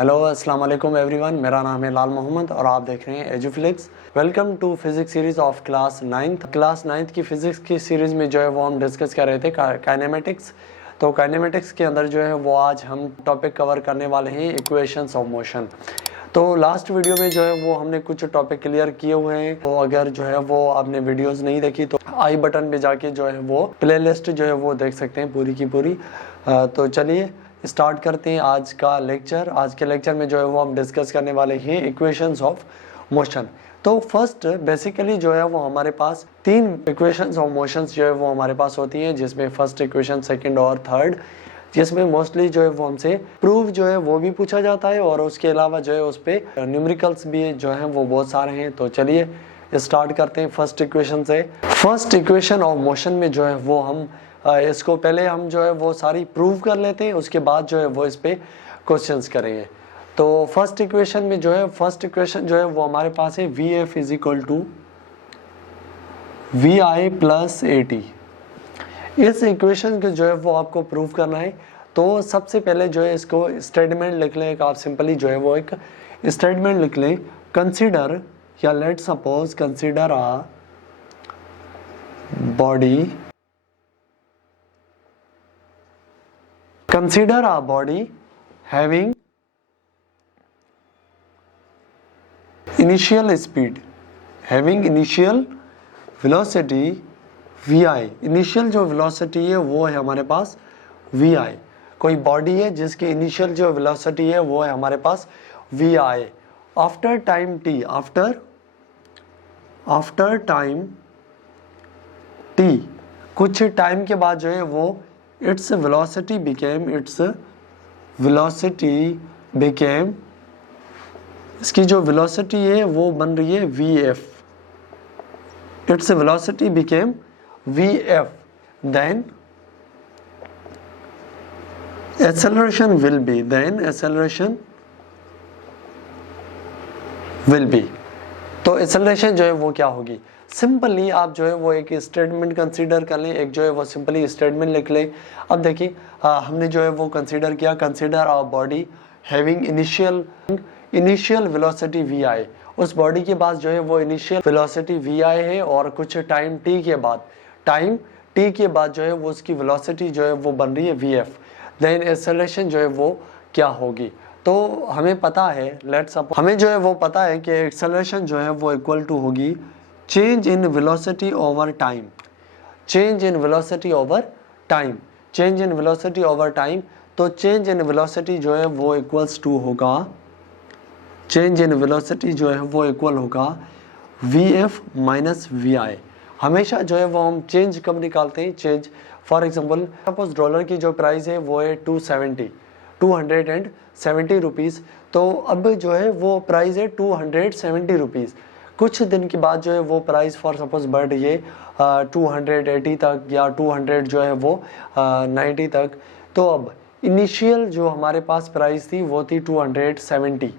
Hello अस्सलाम वालेकुम everyone, मेरा नाम है लाल मोहम्मद और आप देख रहे हैं Eduflix. Welcome to physics series of class 9th की फिजिक्स की सीरीज में जो है वो हम डिस्कस कर रहे थे काइनेमेटिक्स। तो काइनेमेटिक्स के अंदर जो है वो आज हम टॉपिक कवर करने वाले हैं इक्वेशंस ऑफ मोशन। तो लास्ट वीडियो में जो है वो हमने कुछ टॉपिक क्लियर किए हुए हैं। तो अगर जो है वो आपने वीडियोस नहीं देखी तो आई बटन पे जाके जो है वो प्लेलिस्ट जो है वो देख सकते हैं पूरी की पूरी। तो चलिए स्टार्ट करते हैं आज का लेक्चर। आज के लेक्चर में जो है वो हम डिस्कस करने वाले हैं इक्वेशंस ऑफ मोशन। तो फर्स्ट बेसिकली जो है वो हमारे पास तीन इक्वेशंस ऑफ मोशंस जो है वो हमारे पास होती हैं, जिसमें फर्स्ट इक्वेशन, सेकंड और थर्ड, जिसमें मोस्टली जो है वो हमसे प्रूफ जो है वो भी पूछा जाता है और उसके अलावा जो है उस पर न्यूमेरिकल्स भी जो है वो बहुत सारे हैं। तो चलिए स्टार्ट करते हैं फर्स्ट इक्वेशन से। फर्स्ट इक्वेशन ऑफ मोशन में जो है वो हम इसको पहले हम जो है वो सारी प्रूव कर लेते हैं, उसके बाद जो है वो इस पे क्वेश्चंस करेंगे। तो फर्स्ट इक्वेशन में जो है फर्स्ट इक्वेशन जो है वो हमारे पास है v F is equal to we I plus a t. इस इक्वेशन को जो है वो आपको प्रूव करना है। तो सबसे पहले जो है इसको स्टेटमेंट लिख लें। आप सिंपली जो है वो एक स्टेटमेंट लिख लें, कंसीडर या let suppose consider a body, consider a body having initial speed, having initial velocity vi। Initial जो वेलोसिटी है वो है हमारे पास vi। कोई बॉडी है जिसकी इनिशियल जो वेलोसिटी है वो है हमारे पास vi। After time t, after time t, कुछ टाइम के बाद जो है वो its velocity became इसकी जो velocity है वो बन रही है vf। its velocity became vf, then acceleration will be, तो एक्सेलरेशन जो है वो क्या होगी। सिंपली आप जो है वो एक स्टेटमेंट कंसीडर कर लें, एक जो है वो सिंपली स्टेटमेंट लिख लें। अब देखिए हमने जो है वो कंसीडर किया, consider our body having initial velocity V I. उस बॉडी के पास जो है वो इनिशियल वेलोसिटी वी आई है और कुछ टाइम टी के बाद जो है वो उसकी वेलोसिटी जो है वो बन रही है वी एफ। देन एक्सेलरेशन जो है वो क्या होगी। तो हमें पता है हमें जो है वो पता है कि एक्सेलरेशन जो है वो इक्वल टू होगी change in velocity over time. Change in velocity over time, change in velocity over time. तो चेंज इन वेलोसिटी जो है वो इक्वल्स टू होगा, चेंज इन वेलोसिटी जो है वो इक्वल होगा वी एफ माइनस वी आई। हमेशा जो है वो हम चेंज कब निकालते हैं, change for example suppose dollar की जो प्राइस है वो है 270 रुपीज़। तो अब जो है वो प्राइस है 270 रुपीज़। कुछ दिन के बाद जो है वो प्राइस फॉर सपोज बढ़ रही है 280 तक या 200 जो है वो 90 तक। तो अब इनिशियल जो हमारे पास प्राइस थी वो थी 270।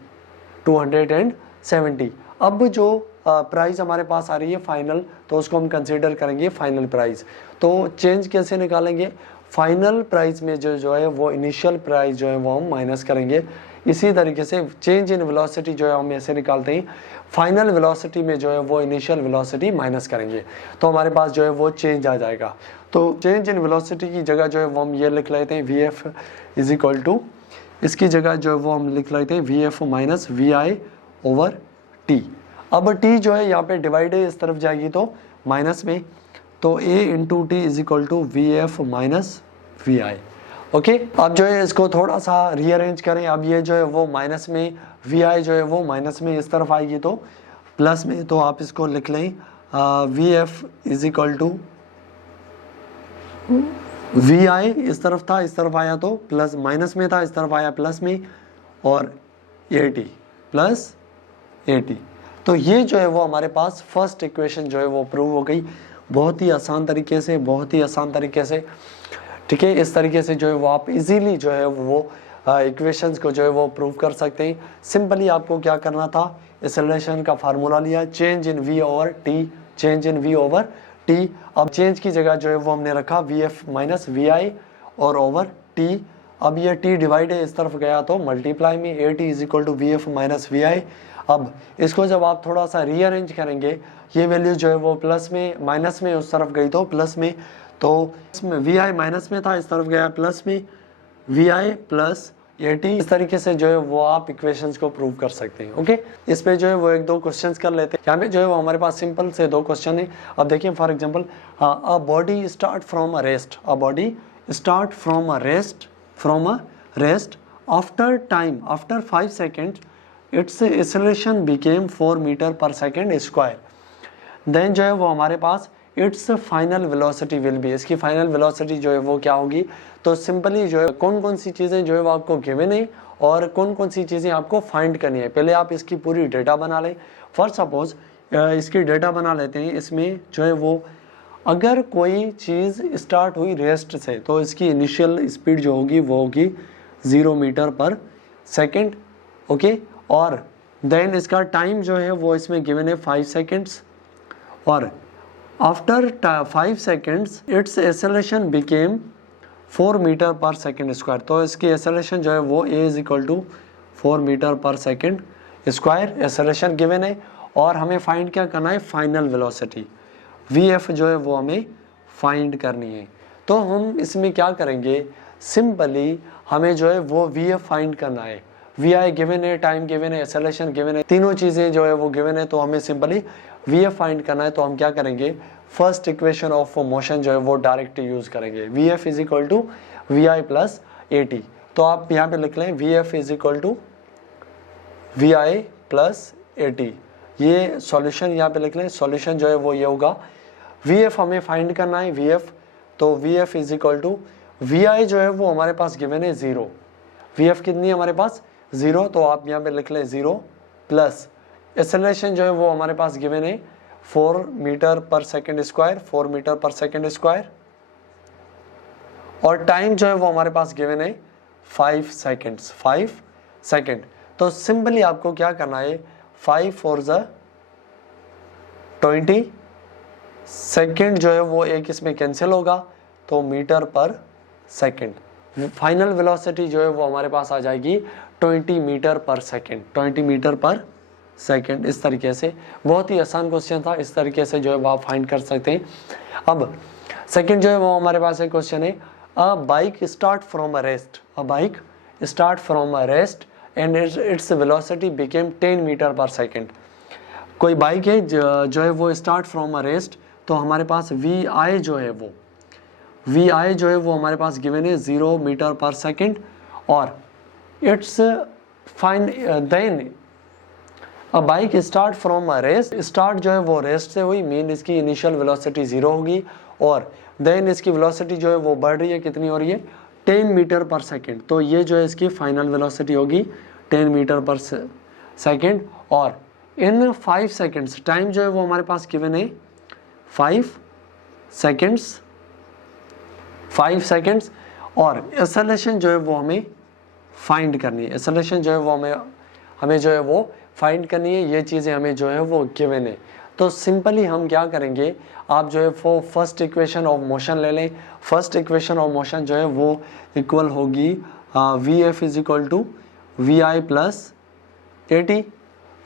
अब जो प्राइस हमारे पास आ रही है फाइनल, तो उसको हम कंसीडर करेंगे फाइनल प्राइस। तो चेंज कैसे निकालेंगे, फाइनल प्राइस में जो है वो इनिशियल प्राइस जो है वो हम माइनस करेंगे। इसी तरीके से चेंज इन वेलोसिटी जो है हम ऐसे निकालते हैं, फाइनल वेलोसिटी में जो है वो इनिशियल वेलोसिटी माइनस करेंगे तो हमारे पास जो है वो चेंज आ जाएगा। तो चेंज इन वेलोसिटी की जगह जो है वो हम ये लिख लेते हैं v F is equal to, इसकी जगह जो है वो हम लिख लेते हैं v F minus we i over t. अब टी जो है यहाँ पे डिवाइड है, इस तरफ जाएगी तो माइनस में, तो a into t is equal to V F minus we i. Okay, अब जो है इसको थोड़ा सा रीअरेंज करें। अब ये जो है वो माइनस में, वी आई जो है वो माइनस में इस तरफ आएगी तो प्लस में, तो आप इसको लिख लें V F is equal to we I, इस तरफ था इस तरफ आया तो प्लस, माइनस में था इस तरफ आया प्लस में, और A T plus a t. तो ये जो है वो हमारे पास फर्स्ट इक्वेशन जो है वो प्रूव हो गई बहुत ही आसान तरीके से, बहुत ही आसान तरीके से। ठीक है, इस तरीके से जो है वो आप इजीली जो है वो इक्वेशंस को जो है वो प्रूव कर सकते हैं। सिंपली आपको क्या करना था, एक्सेलरेशन का फार्मूला लिया, change in v over t, change in v over t. अब चेंज की जगह जो है वो हमने रखा वी एफ माइनस वी आई और ओवर टी अब ये t डिवाइड है, इस तरफ गया तो मल्टीप्लाई में at is equal to V F minus we I. अब इसको जब आप थोड़ा सा रीअरेंज करेंगे, ये वैल्यू जो है वो प्लस में माइनस में उस तरफ गई तो प्लस में, तो इसमें वी आई माइनस में था, इस तरफ गया प्लस में, वी आई प्लस एटी। इस तरीके से जो है वो आप इक्वेशंस को प्रूव कर सकते हैं। ओके, इस पे जो है वो एक दो क्वेश्चंस कर लेते हैं। यहाँ पे जो है वो हमारे पास सिंपल से दो क्वेश्चन है। अब देखिए for example, a body start from a rest, a body start from a rest after time, after 5 second its acceleration became 4 metre per second square. Then जो है वो हमारे पास its final velocity will be, इसकी final velocity जो है वो क्या होगी। तो सिंपली जो है कौन कौन सी चीज़ें जो है वो आपको गिवन है और कौन कौन सी चीज़ें आपको फाइंड करनी है, पहले आप इसकी पूरी डेटा बना लें। फॉर सपोज इसकी डेटा बना लेते हैं। इसमें जो है वो अगर कोई चीज़ स्टार्ट हुई रेस्ट से तो इसकी इनिशियल स्पीड जो होगी वो होगी 0 मीटर पर सेकेंड। ओके, और देन इसका टाइम जो है वो इसमें गिवन है 5 सेकेंड्स, और after 5 seconds it's acceleration became 4 metre per second square. तो इसकी एक्सेलरेशन जो है वो a is equal to 4 metre per second square acceleration given है, और हमें फाइंड क्या करना है, फाइनल वेलोसिटी vf जो है वो हमें फाइंड करनी है। तो हम इसमें क्या करेंगे, सिंपली हमें जो है वो vf फाइंड करना है। vi गिवन है, टाइम गिवन है, एक्सेलरेशन गिवन है, तीनों चीज़ें जो है वो गिवन है, तो हमें सिंपली vf फाइंड करना है। तो हम क्या करेंगे, फर्स्ट इक्वेशन ऑफ मोशन जो है वो डायरेक्ट यूज करेंगे, vf is equal to we I plus a t. तो आप यहाँ पे लिख लें vf is equal to we I plus a t, ये सॉल्यूशन यहाँ पे लिख लें। सॉल्यूशन जो है वो ये होगा, vf हमें फाइंड करना है vf, तो vf is equal to vi जो है वो हमारे पास गिवन है 0, vf कितनी है हमारे पास 0, तो आप यहाँ पे लिख लें 0 प्लस एक्सेलरेशन जो है वो हमारे पास गिवन है 4 metre per second square, 4 metre per second square, और टाइम जो है वो हमारे पास गिवन है 5 सेकेंड्स, 5 सेकेंड। तो सिंपली आपको क्या करना है, 5 4 ज़ा 20 सेकेंड जो है वो एक इसमें कैंसिल होगा, तो metre per second. Final velocity जो है वो हमारे पास आ जाएगी 20 metre per second, 20 metre per second. इस तरीके से बहुत ही आसान क्वेश्चन था, इस तरीके से जो है वो आप फाइंड कर सकते हैं। अब सेकेंड जो है वो हमारे पास एक क्वेश्चन है, a bike start from a rest, a bike start from a rest and its velocity became 10 metre per second. कोई बाइक है जो है वो स्टार्ट फ्रॉम अ रेस्ट, तो हमारे पास वी आई जो है वो हमारे पास गिवन है 0 मीटर पर सेकेंड, और its fine then a bike start from a rest, start जो है वो रेस्ट से हुई, मीन इसकी इनिशियल वेलोसिटी 0 होगी, और देन इसकी वेलोसिटी जो है वो बढ़ रही है, कितनी हो रही है 10 मीटर पर सेकेंड। तो ये जो है इसकी फाइनल वेलोसिटी होगी 10 मीटर पर सेकेंड, और इन 5 सेकेंड्स टाइम जो है वो हमारे पास गिवन है 5 सेकेंड्स, और एक्सेलरेशन जो है वो हमें फाइंड करनी है, एक्सेलरेशन जो है वो हमें जो है वो फाइंड करनी है। ये चीज़ें हमें जो है वो गिवन है। तो सिंपली हम क्या करेंगे, आप जो है वो फर्स्ट इक्वेशन ऑफ मोशन ले लें। फर्स्ट इक्वेशन ऑफ मोशन जो है वो इक्वल होगी v F is equal to we I plus a T,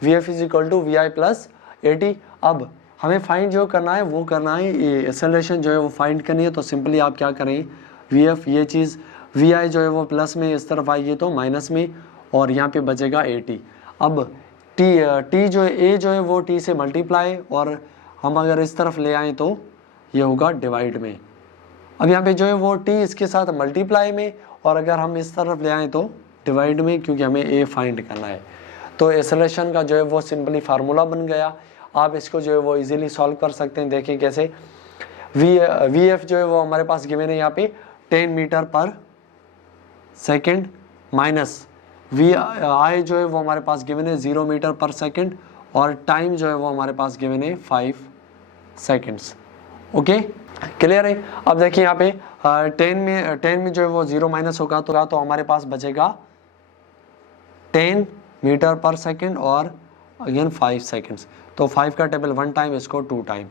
v F is equal to we I plus a t. अब हमें फाइंड जो करना है वो करना है, ये एक्सेलरेशन जो है वो फाइंड करनी है। तो सिंपली आप क्या करें, वी एफ ये चीज़ वी आई जो है वो प्लस में इस तरफ आएगी तो माइनस में, और यहाँ पे बचेगा ए टी। अब टी जो है ए जो है वो टी से मल्टीप्लाई, और हम अगर इस तरफ ले आएँ तो ये होगा डिवाइड में। अब यहाँ पे जो है वो टी इसके साथ मल्टीप्लाई में, और अगर हम इस तरफ ले आएँ तो डिवाइड में, क्योंकि हमें ए फाइंड करना है। तो एक्सेलरेशन का जो है वो सिंपली फार्मूला बन गया। आप इसको जो है वो इजीली सॉल्व कर सकते हैं। देखिए कैसे, वी एफ जो है वो हमारे पास गिवन है यहाँ पे 10 metre per second, minus we I जो है वो हमारे पास गिवन है 0 मीटर पर सेकेंड, और टाइम जो है वो हमारे पास गिवन है 5 सेकेंड्स। ओके, क्लियर है। अब देखिए यहाँ पे 10 में जो है वो 0 माइनस होगा तो हमारे पास बचेगा 10 मीटर पर सेकेंड और अगेन 5 सेकेंड्स। तो 5 का टेबल 1 टाइम, इसको 2 टाइम।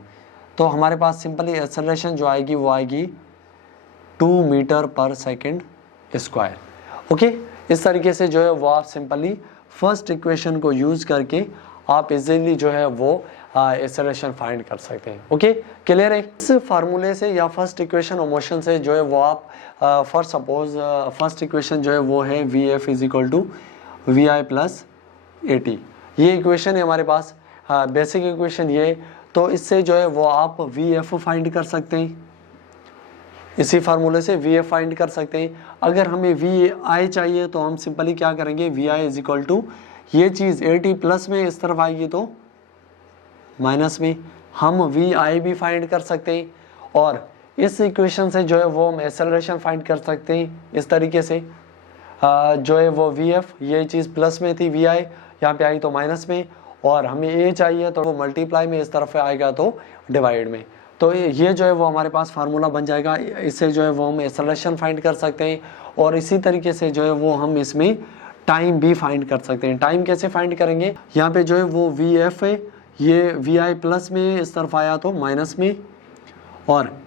तो हमारे पास सिंपली एक्सेलरेशन जो आएगी वो आएगी 2 metre per second square. Okay, इस तरीके से जो है वो आप सिंपली फर्स्ट इक्वेशन को यूज करके आप इजीली जो है वो एक्सेलरेशन फाइंड कर सकते हैं। ओके, क्लियर है? इस फार्मूले से या फर्स्ट इक्वेशन और मोशन से जो है वो आप फॉर सपोज फर्स्ट इक्वेशन जो है वो है v F is equal to we I plus a t, ये इक्वेशन है हमारे पास, बेसिक इक्वेशन ये। तो इससे जो है वो आप वी एफ फाइंड कर सकते हैं, इसी फार्मूले से वी एफ फाइंड कर सकते हैं। अगर हमें वी आई चाहिए तो हम सिंपली क्या करेंगे, v i is equal to ये चीज़ ए टी प्लस में इस तरफ आएगी तो माइनस में, हम वी आई भी फाइंड कर सकते हैं। और इस इक्वेशन से जो है वो हम एक्सेलरेशन फाइंड कर सकते हैं इस तरीके से। जो है वो वी एफ, ये चीज़ प्लस में थी, वी आई यहाँ पे आई तो माइनस में, और हमें ए चाहिए तो वो मल्टीप्लाई में इस तरफ आएगा तो डिवाइड में। तो ये जो है वो हमारे पास फार्मूला बन जाएगा, इससे जो है वो हम एक्सेलरेशन फाइंड कर सकते हैं। और इसी तरीके से जो है वो हम इसमें टाइम भी फाइंड कर सकते हैं। टाइम कैसे फाइंड करेंगे, यहाँ पे जो है वो वी एफ है, ये वी आई प्लस में इस तरफ आया तो माइनस में, और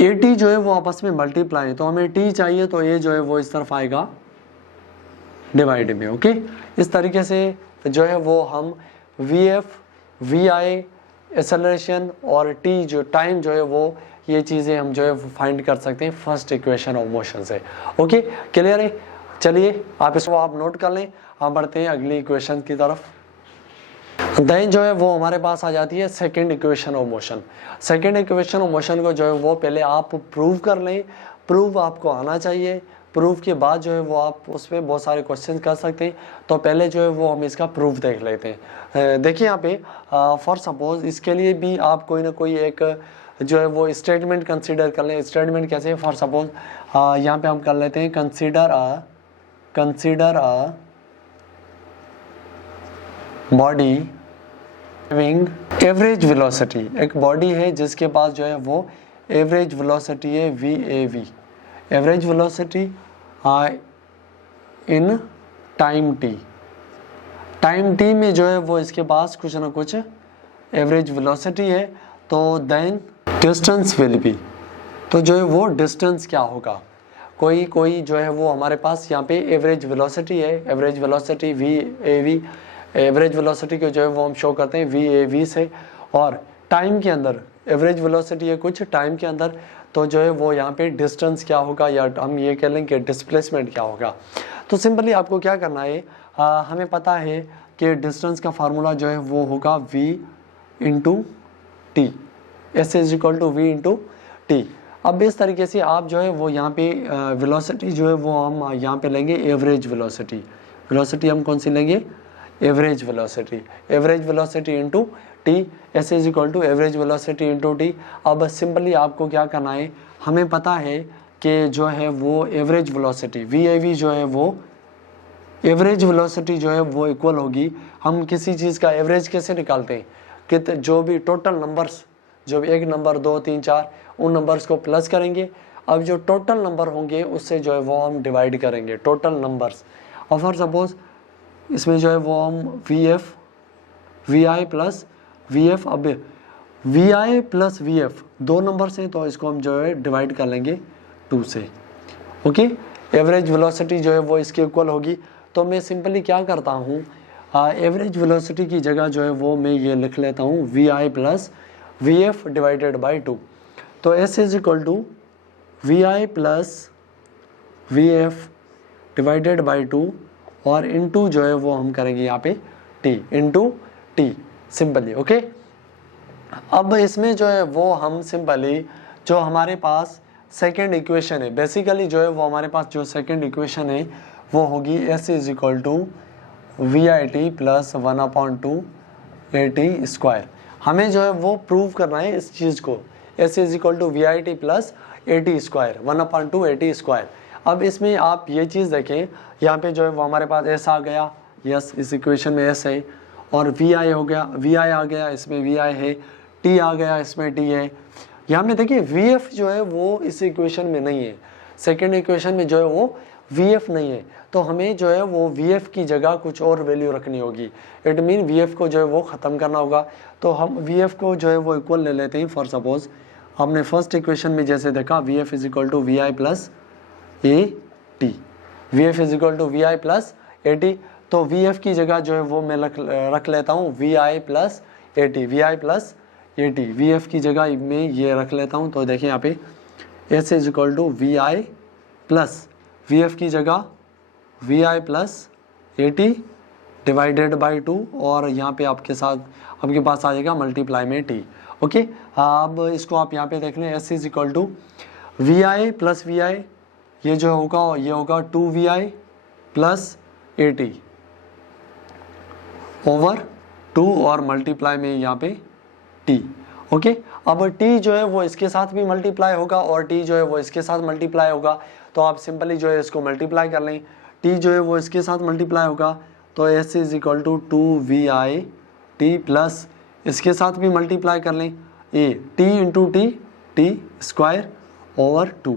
ए टी जो है वो आपस में मल्टीप्लाई है, तो हमें टी चाहिए तो ए जो है वो इस तरफ आएगा डिवाइड में। ओके, इस तरीके से जो है वो हम V F, we i, acceleration और टी जो टाइम जो है वो ये चीज़ें हम जो है फाइंड कर सकते हैं फर्स्ट इक्वेशन ऑफ मोशन से। ओके, क्लियर है? चलिए आप इसको आप नोट कर लें, हम बढ़ते हैं अगली इक्वेशन की तरफ। देन जो है वो हमारे पास आ जाती है second equation of motion. Second equation of motion को जो है वो पहले आप प्रूव कर लें, प्रूव आपको आना चाहिए। प्रूफ के बाद जो है वो आप उसमें बहुत सारे क्वेश्चन कर सकते हैं। तो पहले जो है वो हम इसका प्रूफ देख लेते हैं। देखिए यहाँ पे फॉर सपोज इसके लिए भी आप कोई ना कोई एक जो है वो स्टेटमेंट कंसीडर कर लें। स्टेटमेंट कैसे, फॉर सपोज यहाँ पे हम कर लेते हैं consider a body having average velocity. एक बॉडी है जिसके पास जो है वो एवरेज वेलोसिटी है V A V, average velocity in time T. Time T में जो है वो इसके पास कुछ ना कुछ एवरेज वेलोसिटी है, तो देन डिस्टेंस विल बी, तो जो है वो डिस्टेंस क्या होगा, कोई जो है वो हमारे पास यहाँ पे एवरेज वेलोसिटी है, average velocity V A V, average velocity को जो है वो हम शो करते हैं वी ए वी से, और टाइम के अंदर एवरेज वेलोसिटी है कुछ टाइम के अंदर, तो जो है वो यहाँ पे डिस्टेंस क्या होगा, या हम ये कह लें कि डिस्प्लेसमेंट क्या होगा। तो सिंपली आपको क्या करना है, हमें पता है कि डिस्टेंस का फार्मूला जो है वो होगा v into t, s is equal to v into t. अब इस तरीके से आप जो है वो यहाँ पे वेलोसिटी जो है वो हम यहाँ पे लेंगे एवरेज वेलोसिटी। वेलोसिटी हम कौन सी लेंगे, average velocity, average velocity into t, s is equal to average velocity into t. अब सिंपली आपको क्या करना है, हमें पता है कि जो है वो average velocity V A V जो है वो एवरेज वेलोसिटी जो है वो इक्वल होगी, हम किसी चीज़ का एवरेज कैसे निकालते हैं कि जो भी टोटल नंबर्स, जो भी एक नंबर 2 3 4 उन नंबर्स को प्लस करेंगे। अब जो टोटल नंबर होंगे उससे जो है वो हम डिवाइड करेंगे टोटल नंबर्स। और फॉर सपोज इसमें जो है वो हम V F we I plus we F, अब V I plus we F दो नंबर्स हैं तो इसको हम जो है डिवाइड कर लेंगे 2 से। ओके, एवरेज वेलोसिटी जो है वो इसके इक्वल होगी। तो मैं सिंपली क्या करता हूँ, एवरेज वेलोसिटी की जगह जो है वो मैं ये लिख लेता हूँ v I plus we f divided by 2। तो S is equal to we I plus we f divided by 2 और इनटू जो है वो हम करेंगे यहाँ पे T into T simply. Okay, अब इसमें जो है वो हम सिंपली जो हमारे पास सेकेंड इक्वेशन है, बेसिकली जो है वो हमारे पास जो सेकेंड इक्वेशन है वो होगी s is equal to we I t plus 1/2 a t square. हमें जो है वो प्रूव करना है इस चीज़ को, s is equal to we I t plus a t square 1/2 a t square. अब इसमें आप ये चीज़ देखें, यहाँ पे जो है वो हमारे पास एस आ गया, यस इस इक्वेशन में एस है, और वी आई हो गया, वी आई आ गया, इसमें वी आई है, टी आ गया, इसमें टी है। यहाँ में देखिए वी एफ जो है वो इस इक्वेशन में नहीं है, सेकेंड इक्वेशन में जो है वो वी एफ नहीं है, तो हमें जो है वो वी एफ की जगह कुछ और वैल्यू रखनी होगी। इट मीन वी एफ को जो है वो ख़त्म करना होगा। तो हम वी एफ को जो है वो इक्वल ले लेते हैं। फॉर सपोज हमने फर्स्ट इक्वेशन में जैसे देखा v F is equal to we I plus a T, v F is equal to we I plus a t. तो वी एफ की जगह जो है वो मैं रख लेता हूँ v I plus a T, we I plus a T, v f की जगह में ये रख लेता हूँ। तो देखिए यहाँ पे s is equal to we I plus we f की जगह v I plus a t divided by 2, और यहाँ पे आपके पास आ जाएगा मल्टीप्लाई में टी। ओके, अब इसको आप यहाँ पे देख लें, S is equal to we I plus we I, ये जो होगा ये होगा 2vi plus a t over 2 और मल्टीप्लाई में यहाँ पे t। ओके, अब t जो है वो इसके साथ भी मल्टीप्लाई होगा और t जो है वो इसके साथ मल्टीप्लाई होगा। तो आप सिंपली जो है इसको मल्टीप्लाई कर लें, t जो है वो इसके साथ मल्टीप्लाई होगा तो s is equal to 2vi t plus इसके साथ भी मल्टीप्लाई कर लें a t into t square over 2।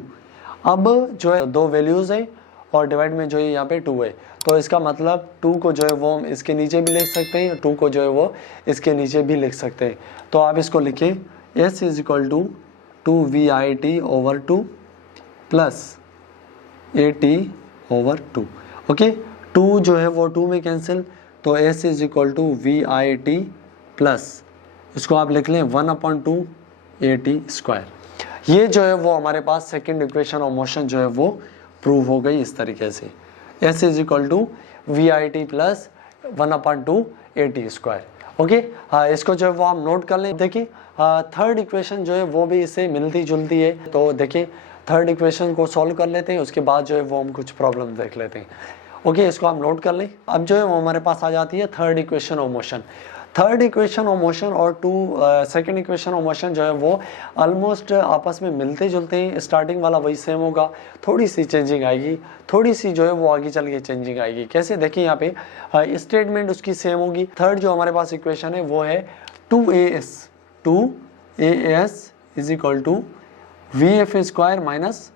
अब जो है दो वैल्यूज़ है और डिवाइड में जो है यहाँ पे 2 है, तो इसका मतलब 2 को जो है वो हम इसके नीचे भी लिख सकते हैं, 2 को जो है वो इसके नीचे भी लिख सकते हैं। तो आप इसको लिखें s is equal to 2vi over 2 plus a t over 2। Okay, 2 जो है वो 2 में कैंसिल, तो s is equal to we I t plus इसको आप लिख लें 1/2 ए टी स्क्वायर। ये जो है वो हमारे पास सेकेंड इक्वेशन ऑफ मोशन जो है वो प्रूव हो गई इस तरीके से, s is equal to we I t plus 1/2 a t square. Okay, इसको जो है वो आप नोट कर लें। देखिए थर्ड इक्वेशन जो है वो भी इससे मिलती जुलती है, तो देखिए थर्ड इक्वेशन को सॉल्व कर लेते हैं, उसके बाद जो है वो हम कुछ प्रॉब्लम देख लेते हैं। ओके, इसको आप नोट कर लें। अब जो है वो हमारे पास आ जाती है third equation of motion. Third equation of motion और सेकंड इक्वेशन ऑफ मोशन जो है वो ऑलमोस्ट आपस में मिलते जुलते हैं। स्टार्टिंग वाला वही सेम होगा, थोड़ी सी चेंजिंग आएगी, थोड़ी सी जो है वो आगे चल के चेंजिंग आएगी। कैसे, देखिए यहाँ पे स्टेटमेंट उसकी सेम होगी। थर्ड जो हमारे पास इक्वेशन है वो है 2as is equal to V F square minus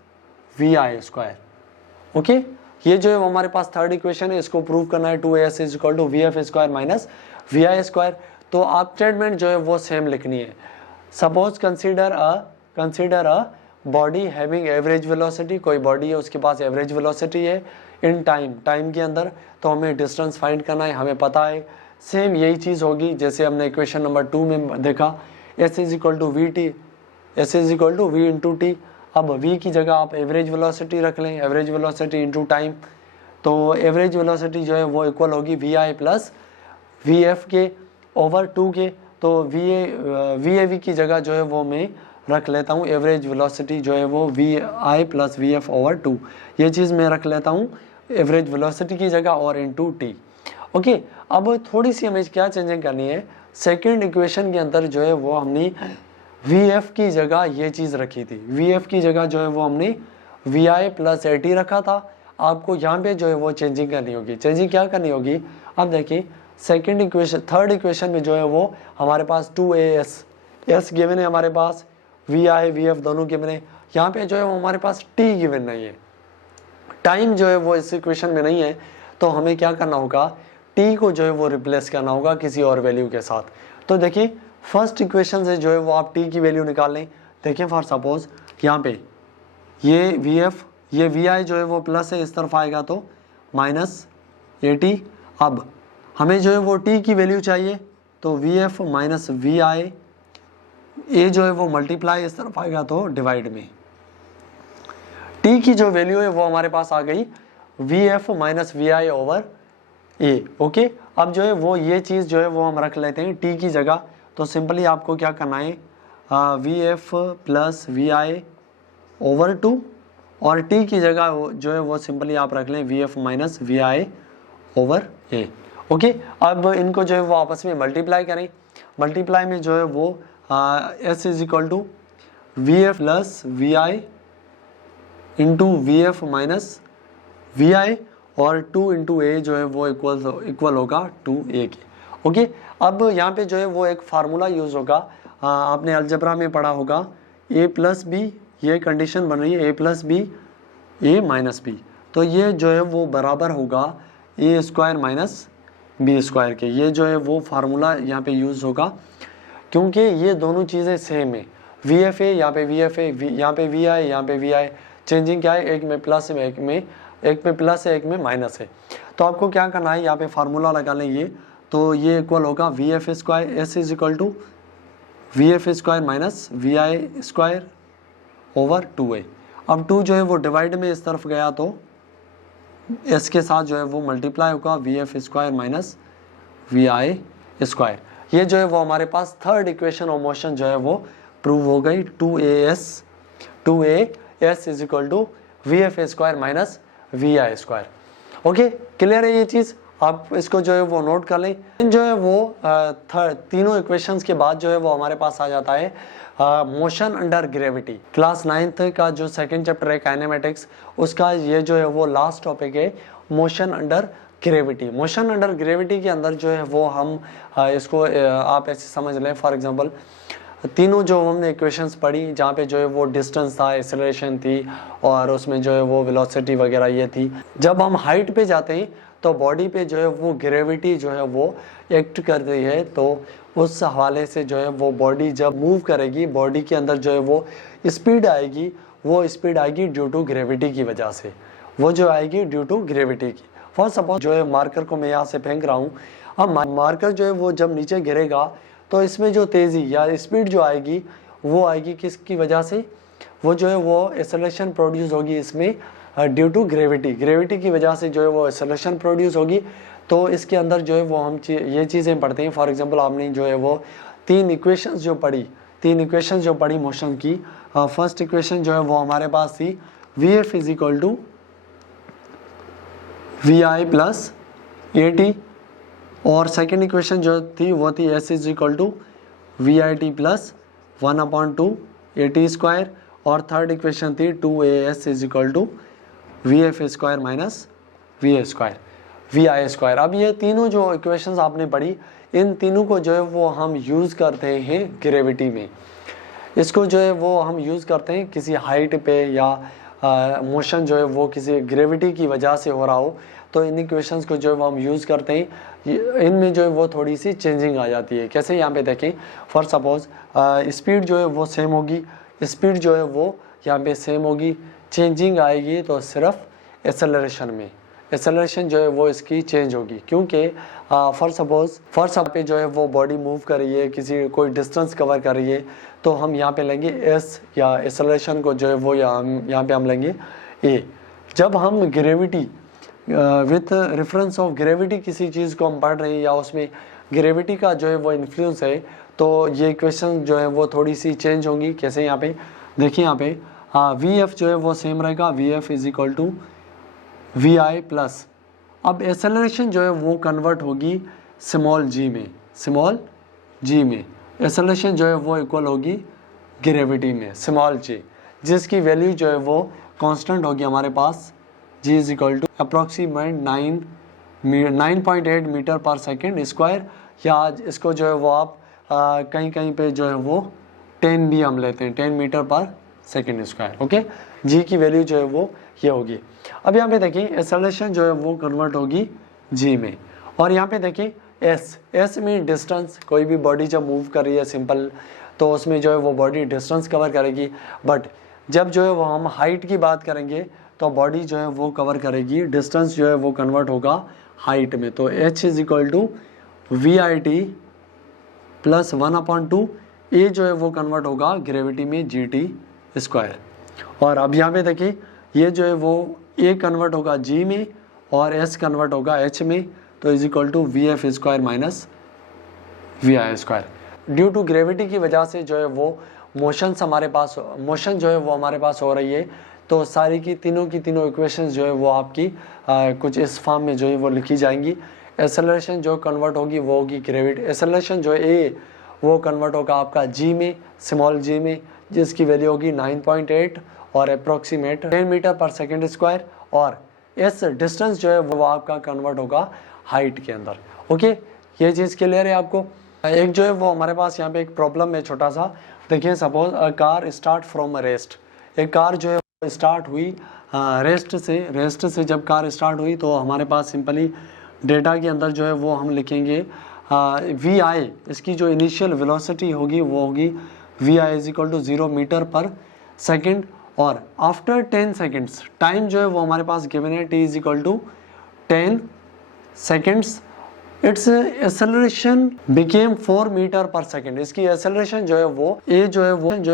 we i square. Okay, ये जो है हमारे पास थर्ड इक्वेशन है, इसको प्रूव करना है 2as is equal to V F square minus we i square. तो आप स्टेटमेंट जो है वो सेम लिखनी है। Suppose consider a body having average velocity, कोई बॉडी है उसके पास एवरेज वेलोसिटी है इन टाइम के अंदर, तो हमें डिस्टेंस फाइंड करना है, हमें पता है। सेम यही चीज़ होगी जैसे हमने इक्वेशन नंबर 2 में देखा, s is equal to v t, s is equal to v into t. अब v की जगह आप एवरेज वेलोसिटी रख लें, एवरेज वेलोसिटी इंटू टाइम, तो एवरेज वेलोसिटी जो है वो इक्वल होगी v I plus we f के ओवर 2 के। तो वी ए वी की जगह जो है वो मैं रख लेता हूँ एवरेज वेलोसिटी जो है वो v I plus we f over 2, ये चीज़ मैं रख लेता हूँ एवरेज वेलोसिटी की जगह और इनटू टी। ओके, अब थोड़ी सी हमें क्या चेंजिंग करनी है, सेकंड इक्वेशन के अंदर जो है वो हमने वी एफ की जगह ये चीज़ रखी थी, वी एफ की जगह जो है वो हमने v I plus a t रखा था। आपको यहाँ पे जो है वो चेंजिंग करनी होगी। चेंजिंग क्या करनी होगी, अब देखिए सेकंड इक्वेशन थर्ड इक्वेशन में जो है वो हमारे पास 2as एस गिवन है, हमारे पास वी आई वी एफ दोनों गिवन है। यहाँ पे जो है वो हमारे पास टी गिवन नहीं है, टाइम जो है वो इस इक्वेशन में नहीं है, तो हमें क्या करना होगा, टी को जो है वो रिप्लेस करना होगा किसी और वैल्यू के साथ। तो देखिए फर्स्ट इक्वेशन से जो है वो आप टी की वैल्यू निकाल लें। देखिए फॉर सपोज यहाँ पे ये वी एफ ये वी आई जो है वो प्लस है, इस तरफ आएगा तो माइनस ए टी। अब हमें जो है वो टी की वैल्यू चाहिए, तो v F minus we I, ए जो है वो मल्टीप्लाई इस तरफ आएगा तो डिवाइड में। टी की जो वैल्यू है वो हमारे पास आ गई v F minus we i over a. Okay, अब जो है वो ये चीज़ जो है वो हम रख लेते हैं टी की जगह। तो सिंपली आपको क्या करना है, v F plus we i over 2 और टी की जगह जो है वो सिंपली आप रख लें V F minus we i over a. Okay, अब इनको जो है वो आपस में मल्टीप्लाई करें। मल्टीप्लाई में जो है वो S is equal to V F plus we I into V F minus we आई और 2 इंटू ए जो है वो इक्वल होगा 2a के। ओके, अब यहाँ पे जो है वो एक फार्मूला यूज़ होगा, आपने अलजबरा में पढ़ा होगा, a प्लस बी, ये कंडीशन बन रही है a plus b a minus b, तो ये जो है वो बराबर होगा a square minus b square के। ये जो है वो फार्मूला यहाँ पे यूज़ होगा क्योंकि ये दोनों चीज़ें सेम है। वी एफ ए यहाँ पे वी एफ ए, यहाँ पे वी आई, यहाँ पे वी आई, चेंजिंग क्या है, एक में प्लस में एक में एक में प्लस है एक में माइनस है। तो आपको क्या करना है, यहाँ पे फार्मूला लगा लें ये, तो ये इक्वल होगा v F square s is equal to V F square minus we i square over 2a। अब 2 जो है वो डिवाइड में इस तरफ गया तो एस के साथ जो है वो मल्टीप्लाई होगा v F square minus we i square. ये जो है वो हमारे पास थर्ड इक्वेशन ऑफ मोशन जो है वो प्रूव हो गई। 2as is equal to V F square minus we i square. Okay, clear है ये चीज़, आप इसको जो है वो नोट कर लें। जो है वो तीनों इक्वेशंस के बाद जो है वो हमारे पास आ जाता है motion under gravity. Class 9th का जो सेकंड चैप्टर है काइनेमेटिक्स, उसका ये जो है वो लास्ट टॉपिक है motion under gravity. Motion under gravity के अंदर जो है वो हम इसको आप ऐसे समझ लें, फॉर एग्जांपल तीनों जो हमने इक्वेशंस पढ़ी जहाँ पे जो है वो डिस्टेंस था, एक्सेलरेशन थी और उसमें जो है वो वेलोसिटी वगैरह ये थी। जब हम हाइट पे जाते हैं तो बॉडी पे जो है वो ग्रेविटी जो है वो एक्ट कर रही है, तो उस हवाले से जो है वो बॉडी जब मूव करेगी, बॉडी के अंदर जो है वो स्पीड आएगी, वो स्पीड आएगी ड्यू टू ग्रेविटी की वजह से, वो जो आएगी ड्यू टू ग्रेविटी की। फॉर सपोज जो है मार्कर को मैं यहाँ से फेंक रहा हूँ, अब मार्कर जो है वो जब नीचे गिरेगा तो इसमें जो तेज़ी या स्पीड जो आएगी वो आएगी किसकी वजह से, वो जो है वो एक्सेलरेशन प्रोड्यूस होगी इसमें ड्यू टू ग्रेविटी। ग्रेविटी की वजह से जो है वो एक्सेलरेशन प्रोड्यूस होगी। तो इसके अंदर जो है वो हम ये चीज़ें पढ़ते हैं। फॉर एग्जांपल आपने जो है वो तीन इक्वेशंस जो पढ़ी मोशन की, फर्स्ट इक्वेशन जो है वो हमारे पास थी v F is equal to we I plus a t, और सेकेंड इक्वेशन जो थी वो थी s is equal to we I t plus 1/2 a t square, और थर्ड इक्वेशन थी 2as is equal to V F square minus v a square v i square. अब ये तीनों जो इक्वेशंस आपने पढ़ी, इन तीनों को जो है वो हम यूज़ करते हैं ग्रेविटी में। इसको जो है वो हम यूज़ करते हैं किसी हाइट पे या मोशन जो है वो किसी ग्रेविटी की वजह से हो रहा हो, तो इन इक्वेशंस को जो है वो हम यूज़ करते हैं। इनमें जो है वो थोड़ी सी चेंजिंग आ जाती है। कैसे, यहाँ पे देखें, फॉर सपोज स्पीड जो है वो सेम होगी, स्पीड जो है वो यहाँ पे सेम होगी, चेंजिंग आएगी तो सिर्फ एक्सेलरेशन में, एक्सेलरेशन जो है वो इसकी चेंज होगी, क्योंकि फॉर सपोज पे जो है वो बॉडी मूव कर रही है, किसी कोई डिस्टेंस कवर कर रही है, तो हम यहाँ पे लेंगे एस, या एक्सेलरेशन को जो है वो यहाँ पे हम लेंगे ए। जब हम gravity with reference of gravity किसी चीज़ को हम पढ़ रहे हैं या उसमें ग्रेविटी का जो है वो इन्फ्लुएंस है, तो ये इक्वेशन जो है वो थोड़ी सी चेंज होंगी। कैसे, यहाँ पे देखिए, यहाँ पे वी एफ जो है वो सेम रहेगा, v F is equal to we I plus, अब एक्सेलरेशन जो है वो कन्वर्ट होगी स्मॉल जी में, एक्सेलरेशन जो है वो इक्वल होगी ग्रेविटी में स्मॉल जी, जिसकी वैल्यू जो है वो कांस्टेंट होगी हमारे पास, G is equal to approximate 9.8 metre per second square, या इसको जो है वो आप कहीं पे जो है वो 10 भी हम लेते हैं, 10 metre per second square. Okay, जी की वैल्यू जो है वो ये होगी। अब यहाँ पे देखिए एक्सेलरेशन जो है वो कन्वर्ट होगी जी में, और यहाँ पे देखिए एस में डिस्टेंस, कोई भी बॉडी जब मूव कर रही है सिंपल, तो उसमें जो है वो बॉडी डिस्टेंस कवर करेगी, बट जब जो है वो हम हाइट की बात करेंगे तो बॉडी जो है वो कवर करेगी, डिस्टेंस जो है वो कन्वर्ट होगा हाइट में, तो h is equal to we I t plus 1/2 a जो है वो कन्वर्ट होगा ग्रेविटी में जी टी स्क्वायर। और अब यहाँ पे देखिए ये जो है वो ए कन्वर्ट होगा जी में और एस कन्वर्ट होगा एच में, तो is equal to V F square minus we i square. Due to gravity की वजह से जो है वो मोशन जो है वो हमारे पास हो रही है, तो सारी की तीनों इक्वेशंस जो है वो आपकी कुछ इस फॉर्म में जो है वो लिखी जाएंगी। एक्सेलरेशन जो कन्वर्ट होगी वो होगी ग्रेविटी, एक्सेलरेशन जो है ए वो कन्वर्ट होगा आपका जी में, स्मॉल जी में, जिसकी वैल्यू होगी 9.8 और approximate 10 metre per second square, और एस डिस्टेंस जो है वो आपका कन्वर्ट होगा हाइट के अंदर। ओके, ये चीज़ क्लियर है आपको। एक जो है वो हमारे पास यहाँ पे एक प्रॉब्लम है छोटा सा, देखिए suppose a car start from a rest, एक कार जो है स्टार्ट हुई रेस्ट से जब कार स्टार्ट हुई तो हमारे पास सिंपली डेटा के अंदर जो है वो हम लिखेंगे वी आई, इसकी जो इनिशियल वेलोसिटी होगी वो होगी v i is equal to 0 metre per second, और आफ्टर 10 सेकेंड्स टाइम जो है वो हमारे पास गिवन है t is equal to 10 seconds, it's acceleration became 4 metre per second. इसकी एक्सेलरेशन जो है वो ए जो है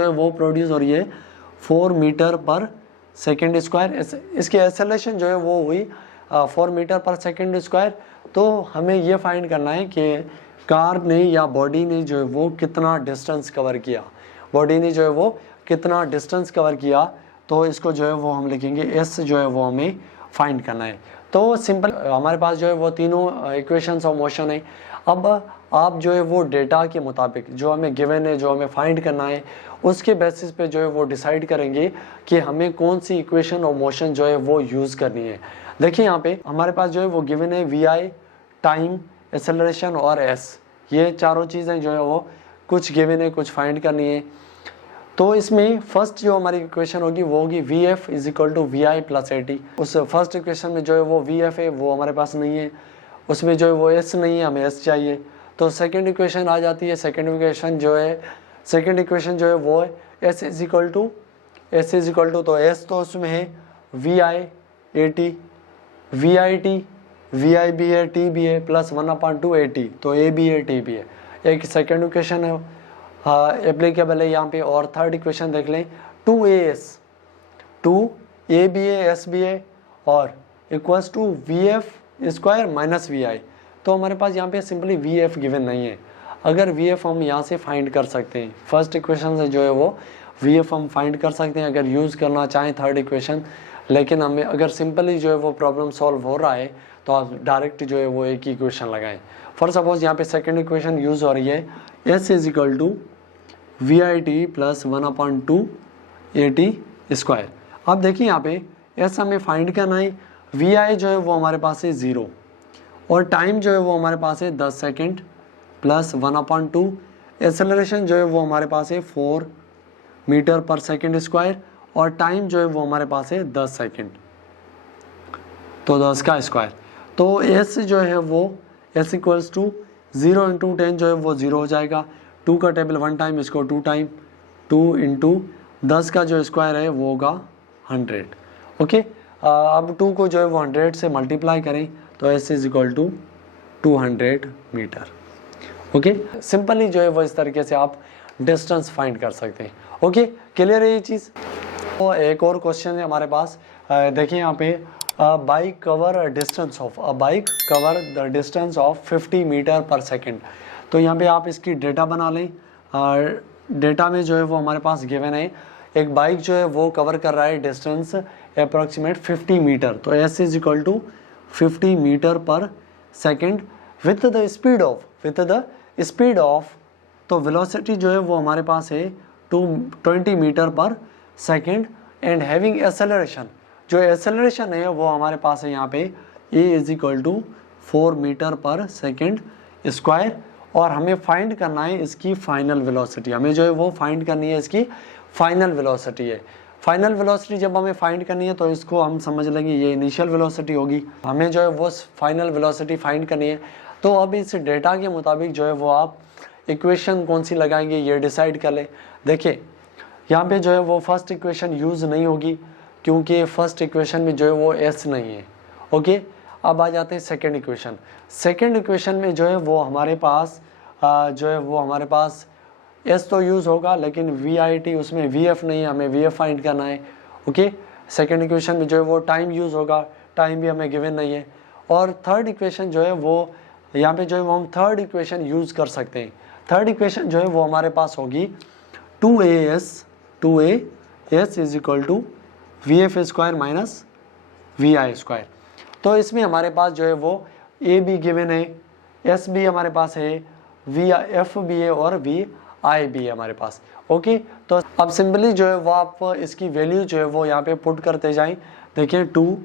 वो प्रोड्यूस हो रही है 4 मीटर पर सेकेंड स्क्वायर। इसकी एक्सेलरेशन जो है वो हुई 4 मीटर पर सेकेंड स्क्वायर। तो हमें ये फाइंड करना है कि कार ने या बॉडी ने जो है वो कितना डिस्टेंस कवर किया, बॉडी ने जो है वो कितना डिस्टेंस कवर किया। तो इसको जो है वो हम लिखेंगे एस जो है वो हमें फाइंड करना है। तो सिंपल हमारे पास जो है वो तीनों इक्वेशंस ऑफ मोशन है। अब आप जो है वो डेटा के मुताबिक जो हमें गिवन है, जो हमें फाइंड करना है, उसके बेसिस पे जो है वो डिसाइड करेंगे कि हमें कौन सी इक्वेशन ऑफ मोशन जो है वो यूज़ करनी है। देखिए यहाँ पे हमारे पास जो है वो गिवन है वी आई, टाइम, एक्सेलरेशन और एस, ये चारों चीज़ें जो है वो कुछ गिवन है, कुछ फाइंड करनी है। तो इसमें फर्स्ट जो हमारी इक्वेशन होगी वो होगी v F is equal to we I plus a t. उस फर्स्ट इक्वेशन में जो है वो वी एफ है वो हमारे पास नहीं है, उसमें जो है वो एस नहीं है, हमें एस चाहिए। तो सेकेंड इक्वेशन आ जाती है। सेकेंड इक्वेशन जो है वो है एस इज इक्वल टू तो एस तो उसमें है V I A T, we I T, we I भी है, टी भी है, प्लस 1/2 ए टी, तो ए भी है, टी भी है। एक सेकेंड इक्वेशन है एप्लीकेबल है यहाँ पे। और थर्ड इक्वेशन देख लें 2as, 2a भी है, s भी है और equals to V F square minus we I. तो हमारे पास यहाँ पे सिंपली वी एफ गिवन नहीं है। अगर वी एफ हम यहाँ से फाइंड कर सकते हैं, फर्स्ट इक्वेशन से जो है वो वी एफ हम फाइंड कर सकते हैं अगर यूज़ करना चाहें थर्ड इक्वेशन। लेकिन हमें अगर सिंपली जो है वो प्रॉब्लम सॉल्व हो रहा है तो आप डायरेक्ट जो है वो एक ही इक्वेशन लगाएं। फॉर सपोज यहाँ पे सेकेंड इक्वेशन यूज़ हो रही है S is equal to we I t plus 1/2 a t square. अब देखिए यहाँ पे एस हमें फाइंड करना है, वी आई जो है वो हमारे पास है 0 और टाइम जो है वो हमारे पास है 10 सेकेंड प्लस 1/2, एक्सेलरेशन जो है वो हमारे पास है 4 मीटर पर सेकेंड स्क्वायर और टाइम जो है वो हमारे पास है 10 सेकेंड, तो 10 का स्क्वायर। तो एस जो है वो एस इक्वल्स टू 0 × 10 जो है वो 0 हो जाएगा, 2 का टेबल 1 टाइम, इसको 2 टाइम, 2 × 10 का जो स्क्वायर है वो होगा 100। ओके, अब 2 को जो है वो 100 से मल्टीप्लाई करें तो S is equal to 200 metre. Okay, simply जो है वो इस तरीके से आप डिस्टेंस फाइंड कर सकते हैं। ओके, क्लियर है ये चीज़। तो एक और क्वेश्चन है हमारे पास, देखिए यहाँ पे bike cover distance of bike cover the distance of 50 metre per second. तो यहाँ पे आप इसकी डेटा बना लें। डेटा में जो है वो हमारे पास गिवन है एक बाइक जो है वो कवर कर रहा है डिस्टेंस अप्रॉक्सीमेट 50 मीटर। तो S is equal to 50 metre per second with the speed of तो वेलोसिटी जो है वो हमारे पास है 20 metre per second and having acceleration. जो एक्सेलरेशन है वो हमारे पास है यहाँ पे A is equal to 4 metre per second square. और हमें फाइंड करना है इसकी फाइनल वेलोसिटी, हमें जो है वो फाइंड करनी है इसकी फाइनल वेलोसिटी है। फाइनल वेलोसिटी जब हमें फाइंड करनी है तो इसको हम समझ लेंगे ये इनिशियल वेलोसिटी होगी, हमें जो है वो फाइनल वेलोसिटी फाइंड करनी है। तो अब इस डेटा के मुताबिक जो है वो आप इक्वेशन कौन सी लगाएंगे ये डिसाइड कर लें। देखिए यहाँ पे जो है वो फर्स्ट इक्वेशन यूज़ नहीं होगी क्योंकि फर्स्ट इक्वेशन में जो है वो एस नहीं है। ओके, अब आ जाते हैं सेकेंड इक्वेशन। सेकेंड इक्वेशन में जो है वो हमारे पास एस तो यूज़ होगा लेकिन वी आई टी उसमें वी एफ नहीं है, हमें वी एफ फाइंड करना है। ओके, सेकेंड इक्वेशन में जो है वो टाइम यूज़ होगा, टाइम भी हमें गिवन नहीं है। और थर्ड इक्वेशन जो है वो यहाँ पे जो है वो हम थर्ड इक्वेशन यूज़ कर सकते हैं। थर्ड इक्वेशन जो है वो हमारे पास होगी 2as is equal to V F square minus we i square. तो इसमें हमारे पास जो है वो ए भी गिवन है, एस भी हमारे पास है, वी एफ भी है और वी आई भी है हमारे पास। ओके, तो अब सिंपली जो है वो आप इसकी वैल्यू जो है वो यहाँ पे पुट करते जाएं। देखिए 2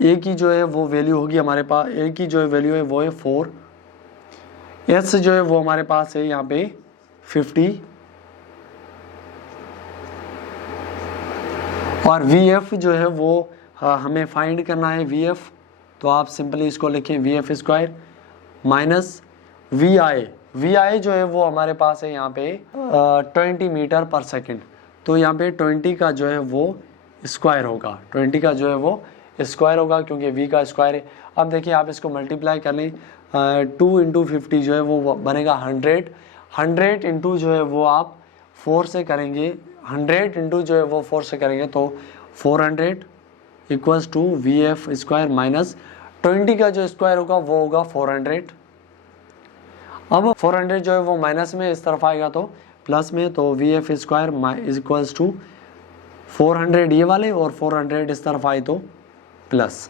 ए की जो है वो वैल्यू होगी हमारे पास, ए की जो है वैल्यू है वो है 4, एस जो है वो हमारे पास है यहाँ पे 50 और वी एफ जो है वो हमें फाइंड करना है वी एफ। तो आप सिंपली इसको लिखें V F square minus we I जो है वो हमारे पास है यहाँ पे 20 मीटर पर सेकेंड। तो यहाँ पे 20 का जो है वो स्क्वायर होगा, 20 का जो है वो स्क्वायर होगा क्योंकि v का स्क्वायर है। अब देखिए आप इसको मल्टीप्लाई कर लें, 2 इंटू 50 जो है वो बनेगा 100, 100 इंटू जो है वो आप 4 से करेंगे, 100 इंटू जो है वो 4 से करेंगे तो 400 equals to V F square minus 20 का जो स्क्वायर होगा वो होगा 400। अब 400 जो है वो माइनस में इस तरफ आएगा तो प्लस में, तो v F square is equals to 400 ये वाले और 400 इस तरफ आए तो प्लस।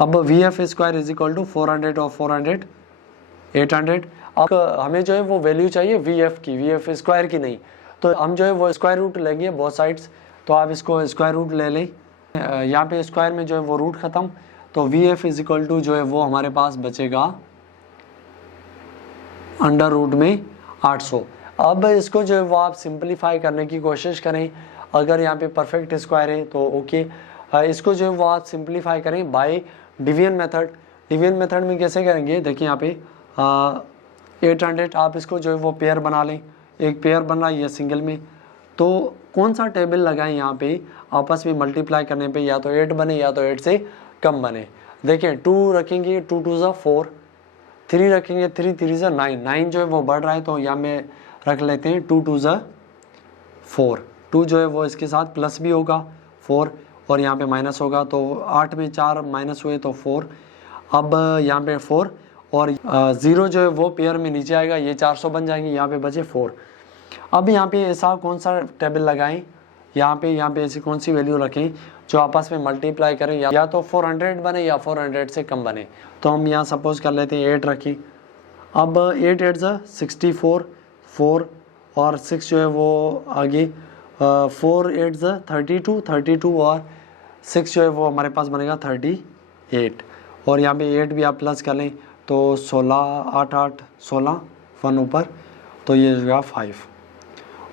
अब v F square is equal to 400 और 400 800। अब हमें जो है वो वैल्यू चाहिए वी एफ की, वी एफ स्क्वायर की नहीं, तो हम जो है वो स्क्वायर रूट लेंगे बोथ साइड्स, तो आप इसको स्क्वायर रूट ले लें, यहाँ पे स्क्वायर में जो है वो रूट ख़त्म, तो v F is equal to जो है वो हमारे पास बचेगा अंडर रूट में 800। अब इसको जो है वो आप सिंपलीफाई करने की कोशिश करें, अगर यहाँ पे परफेक्ट स्क्वायर है तो ओके, इसको जो है वो आप सिंपलीफाई करें by division method. Division method में कैसे करेंगे, देखिए यहाँ पे 800, आप इसको जो है वो पेयर बना लें, एक पेयर बन रहा है ये सिंगल में, तो कौन सा टेबल लगाएं यहाँ पे आपस में मल्टीप्लाई करने पे, या तो 8 बने या तो 8 से कम बने। देखिए 2 रखेंगे 2 2 ज़ा 4, 3 रखेंगे 3 3 ज़ा 9, 9 जो है वो बढ़ रहा है तो यहाँ में रख लेते हैं 2 2 ज़ा 4, 2 जो है वो इसके साथ प्लस भी होगा 4 और यहाँ पे माइनस होगा, तो 8 में 4 माइनस हुए तो 4। अब यहाँ पे 4 और 0 जो है वो पेयर में नीचे आएगा, ये 400 बन जाएंगे, यहाँ पे बचे 4। अब यहाँ पे ऐसा कौन सा टेबल लगाएं, यहाँ पे ऐसी कौन सी वैल्यू रखें जो आपस में मल्टीप्लाई करें, या तो 400 बने या 400 से कम बने। तो हम यहाँ सपोज कर लेते हैं 8 रखें। अब 8 8 ज़ा 64, 4 और 6 जो है वो आगे 4 8 ज़ा 32, 32 और 6 जो है वो हमारे पास बनेगा 38, और यहाँ पे 8 भी आप प्लस कर लें तो 16 8 8 16 1 ऊपर, तो ये होगा 5।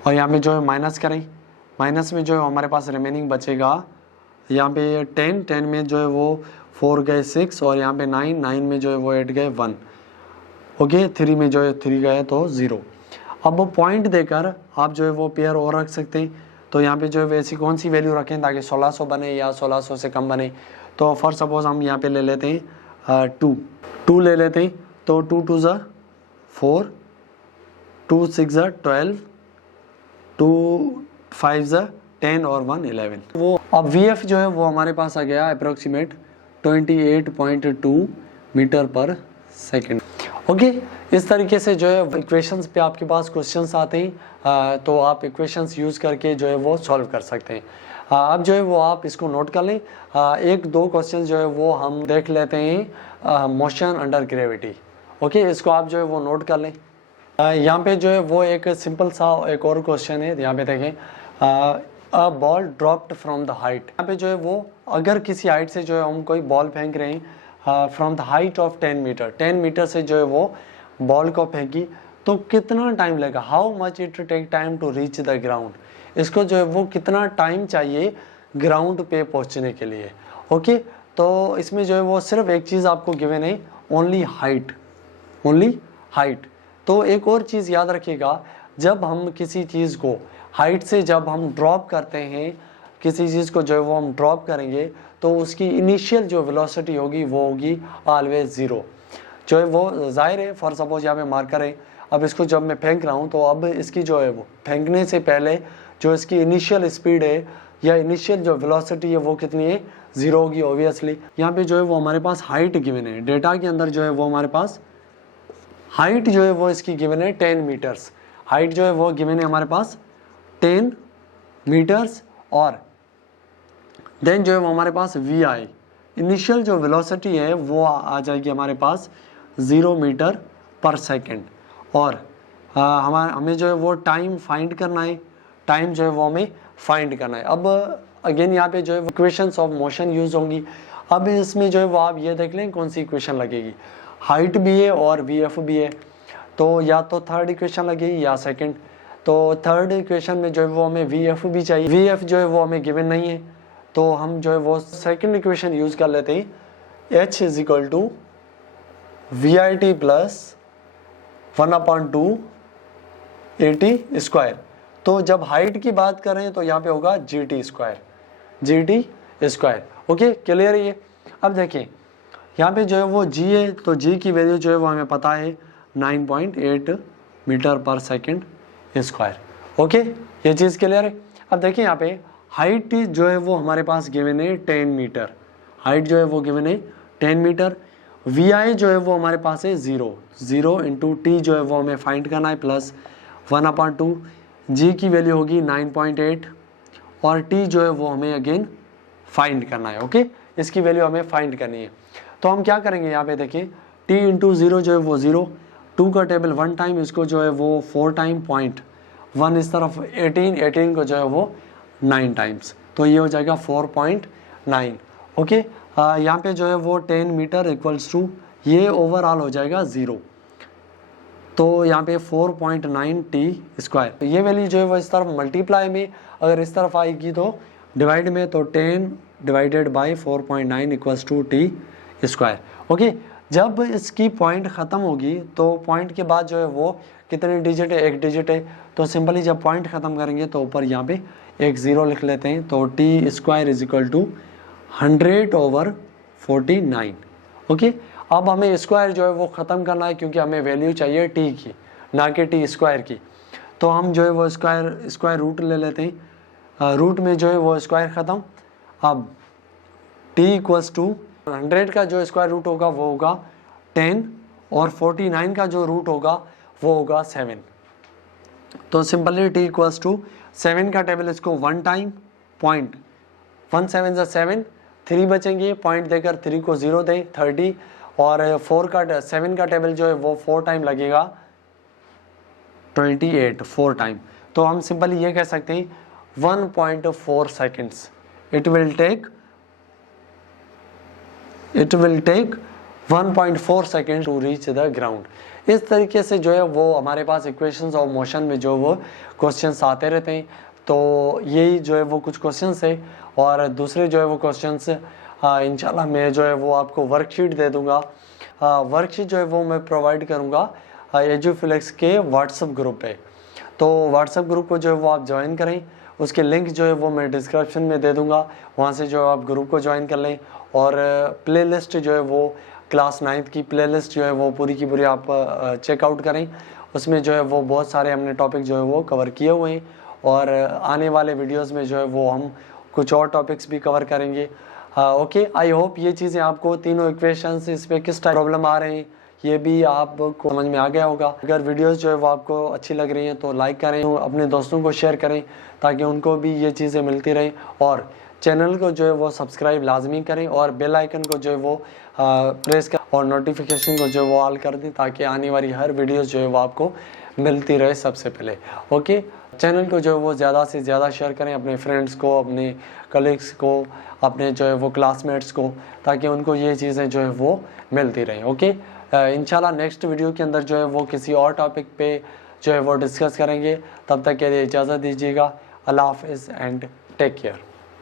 और यहाँ पे जो है माइनस करें, माइनस में जो है हमारे पास रिमेनिंग बचेगा यहाँ पे 10, 10 में जो है वो 4 गए 6 और यहाँ पे 9, 9 में जो है वो 8 गए 1, ओके 3 में जो है 3 गए तो 0। अब पॉइंट देकर आप जो है वो पेयर और रख सकते हैं, तो यहाँ पे जो है वैसी कौन सी वैल्यू रखें ताकि 1600 बने या 1600 से कम बने। तो फॉर सपोज हम यहाँ पे ले लेते हैं 2 ले लेते हैं, तो 2 2 ज़ा 4, 2 6 ज़ा 12, 2 5 ज़ा 10 और 1 11। वो अब वी एफ जो है वो हमारे पास आ गया approximate 28.2 metre per second. Okay, इस तरीके से जो है इक्वेशंस पे आपके पास क्वेश्चंस आते हैं, तो आप इक्वेशंस यूज़ करके जो है वो सॉल्व कर सकते हैं। अब जो है वो आप इसको नोट कर लें, एक दो क्वेश्चन जो है वो हम देख लेते हैं मोशन अंडर ग्रेविटी। ओके, इसको आप जो है वो नोट कर लें। यहाँ पे जो है वो एक सिंपल सा एक और क्वेश्चन है, यहाँ पे देखें a ball dropped from the height. यहाँ पे जो है वो अगर किसी हाइट से जो है हम कोई बॉल फेंक रहे हैं from the height of 10 metre, 10 metre से जो है वो बॉल को फेंकी तो कितना टाइम लगेगा, how much it take time to reach the ground. इसको जो है वो कितना टाइम चाहिए ग्राउंड पे पहुंचने के लिए। ओके, तो इसमें जो है वो सिर्फ एक चीज़ आपको गिवन है, ओनली हाइट, ओनली हाइट। तो एक और चीज़ याद रखिएगा, जब हम किसी चीज़ को हाइट से जब हम ड्रॉप करते हैं, किसी चीज़ को जो है वो हम ड्रॉप करेंगे तो उसकी इनिशियल जो वेलोसिटी होगी वो होगी ऑलवेज ज़ीरो, जो है वो जाहिर है। फॉर सपोज यहाँ पे मार्कर है, अब इसको जब मैं फेंक रहा हूँ तो अब इसकी जो है वो फेंकने से पहले जो इसकी इनिशियल स्पीड है या इनिशियल जो वेलोसिटी है वो कितनी है, ज़ीरो होगी ऑब्वियसली। यहाँ पे जो है वो हमारे पास हाइट गिवन है, डेटा के अंदर जो है वो हमारे पास हाइट जो है वो इसकी गिवन है 10 मीटर्स, हाइट जो है वो गिवन है हमारे पास 10 मीटर्स, और देन जो है वो हमारे पास वी आई इनिशियल जो वेलोसिटी है वो आ जाएगी हमारे पास 0 मीटर पर सेकेंड, और हमें जो है वो टाइम फाइंड करना है, टाइम जो है वो हमें फाइंड करना है। अब अगेन यहाँ पे जो है इक्वेशंस ऑफ मोशन यूज होंगी। अब इसमें जो है वो आप ये देख लें कौन सी इक्वेशन लगेगी, हाइट भी है और वी एफ भी है, तो या तो थर्ड इक्वेशन लगेगी या सेकंड। तो थर्ड इक्वेशन में जो है वो हमें वी एफ भी चाहिए, वी एफ जो है वो हमें गिवन नहीं है, तो हम जो है वो सेकंड इक्वेशन यूज़ कर लेते हैं, h is equal to we I t plus 1/2 AT square. तो जब हाइट की बात करें तो यहाँ पे होगा GT square, GT²। Okay, clear है ये। अब देखिए यहाँ पे जो है वो G है, तो G की वैल्यू जो है वो हमें पता है 9.8 metre per second square. Okay, ये चीज़ क्लियर है। अब देखिए यहाँ पे हाइट जो है वो हमारे पास गिवन है 10 मीटर, हाइट जो है वो गिवन है 10 मीटर। VI जो है वो हमारे पास है 0 इंटू टी जो है वो हमें फाइंड करना है प्लस 1/2। G की वैल्यू होगी 9.8 और T जो है वो हमें अगेन फाइंड करना है। ओके, इसकी वैल्यू हमें फाइंड करनी है। तो हम क्या करेंगे यहाँ पे देखिए T इंटू 0 जो है वो 0, 2 का टेबल 1 टाइम, इसको जो है वो 4 टाइम, 0.1 इस तरफ 18 को जो है वो 9 टाइम्स, तो ये हो जाएगा 4.9। ओके, यहाँ पे जो है वो 10 मीटर इक्वल्स टू ये ओवरऑल हो जाएगा 0, तो यहाँ पे 4.9T²। ये वैल्यू जो है वो इस तरफ मल्टीप्लाई में, अगर इस तरफ आएगी तो डिवाइड में, तो 10 divided by 4.9 equals to T²। Okay, जब इसकी पॉइंट ख़त्म होगी तो पॉइंट के बाद जो है वो कितने डिजिट है, एक डिजिट है, तो सिंपली जब पॉइंट ख़त्म करेंगे तो ऊपर यहाँ पे एक 0 लिख लेते हैं, तो T² is equal to 100/49। Okay, अब हमें स्क्वायर जो है वो ख़त्म करना है क्योंकि हमें वैल्यू चाहिए T की, ना कि T² की। तो हम जो है वो स्क्वायर रूट ले लेते हैं, रूट में जो है वो स्क्वायर ख़त्म। अब T इक्वल्स टू 100 का जो स्क्वायर रूट होगा वो होगा 10 और 49 का जो रूट होगा वो होगा 7। तो सिंपली T इक्वल्स टू 7 का टेबल इसको 1 टाइम, 1 7 7, 3 बचेंगे, पॉइंट देकर 3 को 0 दें 30, और 7 का टेबल जो है वो 4 टाइम लगेगा 28, 4 टाइम। तो हम सिंपली ये कह सकते हैं 1.4 seconds it will take 1.4 second to reach the ground. इस तरीके से जो है वो हमारे पास इक्वेशंस और मोशन में जो वो क्वेश्चंस आते रहते हैं। तो यही जो है वो कुछ क्वेश्चंस है, और दूसरे जो है वो क्वेश्चंस इंशाल्लाह मैं जो है वो आपको वर्कशीट दे दूंगा। वर्कशीट जो है वो मैं प्रोवाइड करूंगा एजुफ्लेक्स के व्हाट्सएप ग्रुप पे। तो व्हाट्सएप ग्रुप को जो है वो आप ज्वाइन करें, उसके लिंक जो है वो मैं डिस्क्रिप्शन में दे दूंगा, वहाँ से जो है आप ग्रुप को ज्वाइन कर लें। और प्लेलिस्ट जो है वो क्लास 9th की प्लेलिस्ट जो है वो पूरी की पूरी आप चेकआउट करें। उसमें जो है वो बहुत सारे हमने टॉपिक जो है वो कवर किए हुए हैं, और आने वाले वीडियोस में जो है वो हम कुछ और टॉपिक्स भी कवर करेंगे। ओके, आई होप ये चीज़ें आपको, तीनों इक्वेशंस, इस पर किस टाइप प्रॉब्लम आ रहे हैं ये भी आपको समझ में आ गया होगा। अगर वीडियोस जो है वो आपको अच्छी लग रही हैं तो लाइक करें, अपने दोस्तों को शेयर करें ताकि उनको भी ये चीज़ें मिलती रहें, और चैनल को जो है वो सब्सक्राइब लाजमी करें, और बेल आइकन को जो है वो प्रेस कर, और नोटिफिकेशन को जो है वो ऑल कर दें ताकि आने वाली हर वीडियो जो है वो आपको मिलती रहे सबसे पहले। ओके, चैनल को जो है वो ज़्यादा से ज़्यादा शेयर करें अपने फ्रेंड्स को, अपने कलीग्स को, अपने जो है वो क्लासमेट्स को, ताकि उनको ये चीज़ें जो है वो मिलती रहें। ओके, इंशाल्लाह नेक्स्ट वीडियो के अंदर जो है वो किसी और टॉपिक पे जो है वो डिस्कस करेंगे। तब तक के लिए इजाज़त दीजिएगा। अल्लाह हाफ़िज़ एंड टेक केयर।